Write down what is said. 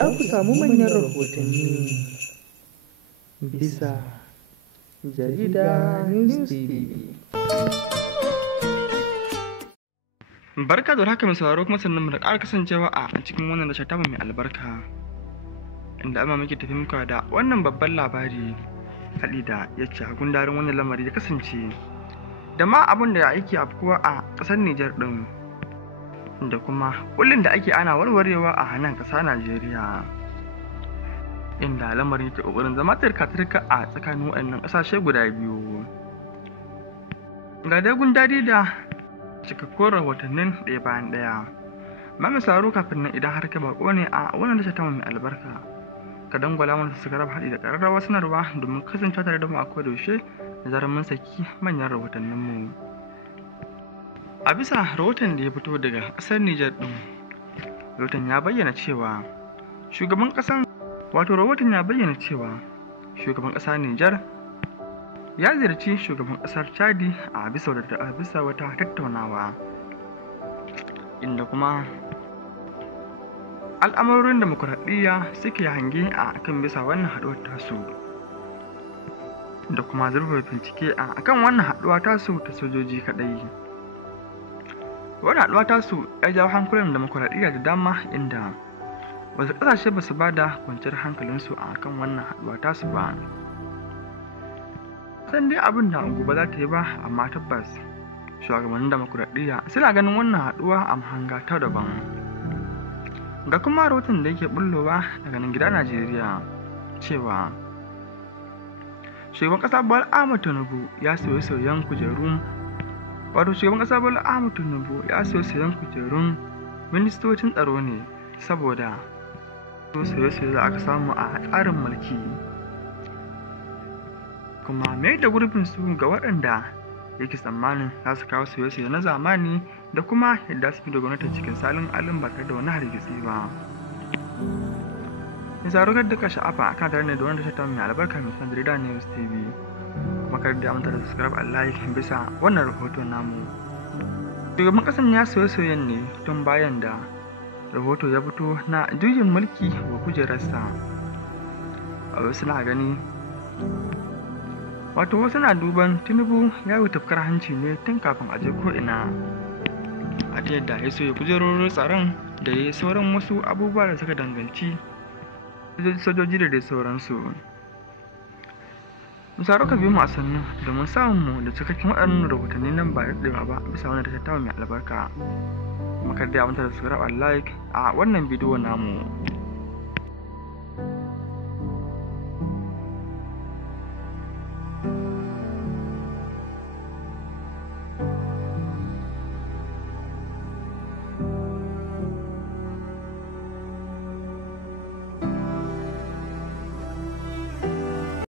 za ku samu manyan rahotanni bisa jarida News TV. Barka da haka mai sauraro kuma sannan mu da ƙara kasancewa a cikin wannan tashar tamu mai albarka, inda amma muke tafi muka da wannan babban labari haɗi da yacce gundarin wannan lamari ya kasance da ma abin da yake afkuwa a ƙasar Nijar ɗin da kuma kullum da ake ana warwarewa a nan ƙasa Najeriya, inda lamarin yake ƙoƙarin zama turka-turka a tsakanin waɗannan ƙasashe guda biyu. Ga dai gundari da cikakkun rahotannin ɗaya bayan ɗaya. Mai sauraro kafin nan idan har ka bako ne a wannan tashar tamu mai albarka, ka dangwala mana subscribe haɗi da ƙararrawa sanarwa domin kasance tare da mu a kodayaushe da zarar mun saki manyan rahotanninmu. A bisa rahoton da ya fito daga ƙasar Nijar ɗin, rahoton ya bayyana cewa shugaban ƙasar Nijar ya ziyarci shugaban ƙasar Chadi a bisa wata tattaunawa, inda kuma al'amurorin demokuraɗiyya suke hange a kan bisa wannan haɗuwar tasu, da kuma zurfafa bincike a kan wannan haɗuwa tasu ta sojoji kaɗai. Wannan haɗuwa tasu ya jawo hankulan demokuraɗiyya da dama, inda wasu ƙasashe ba su ba da kwanciyar hankalinsu a kan wannan haɗuwa tasu ba. San dai abin da gobe za ta yi ba, amma tabbas shugabannin demokuraɗiyya suna ganin wannan haɗuwa a mahanga ta daban. Ga kuma rahoton da yake bullowa daga nan gida Najeriya cewa shugaban ƙasa Bola Ahmed Tinubu ya sayo sauyan kujerun ministocin tsaro ne saboda sauye-sauye da aka samu a tsarin mulki, kuma mai da gurbin su ga waɗanda yake tsammanin za su kawo sauye-sauye na zamani da kuma yadda su fi da gwamnati cikin salin alin ba tare da wani hargitsi ba. Mai zarukar duka sha'afa akan tare ne da wanda ta mai albarka mai son jarida News TV, kuma kar da amince da subscribe a like bisa wannan rahoton namu. Shugaban ƙasar ya sauye-sauyen ne tun bayan da rahoto ya fito na juyin mulki wa kujerarsa. A wasu na gani wasu na duban Tinubu ya yi tafkar hanci ne tun kafin a je ko'ina, a ta yadda ya soya kujerorin tsaron da ya yi sauran wasu abubuwa da suka danganci sojoji da dai sauransu. Misaro ka biyu mu a sannu domin samun mu da cikakken waɗannan rahotanni nan ba da ba bisa wani da tattawa mai albarka. Makar da ya manta da subscribe a like a wannan bidiyo namu.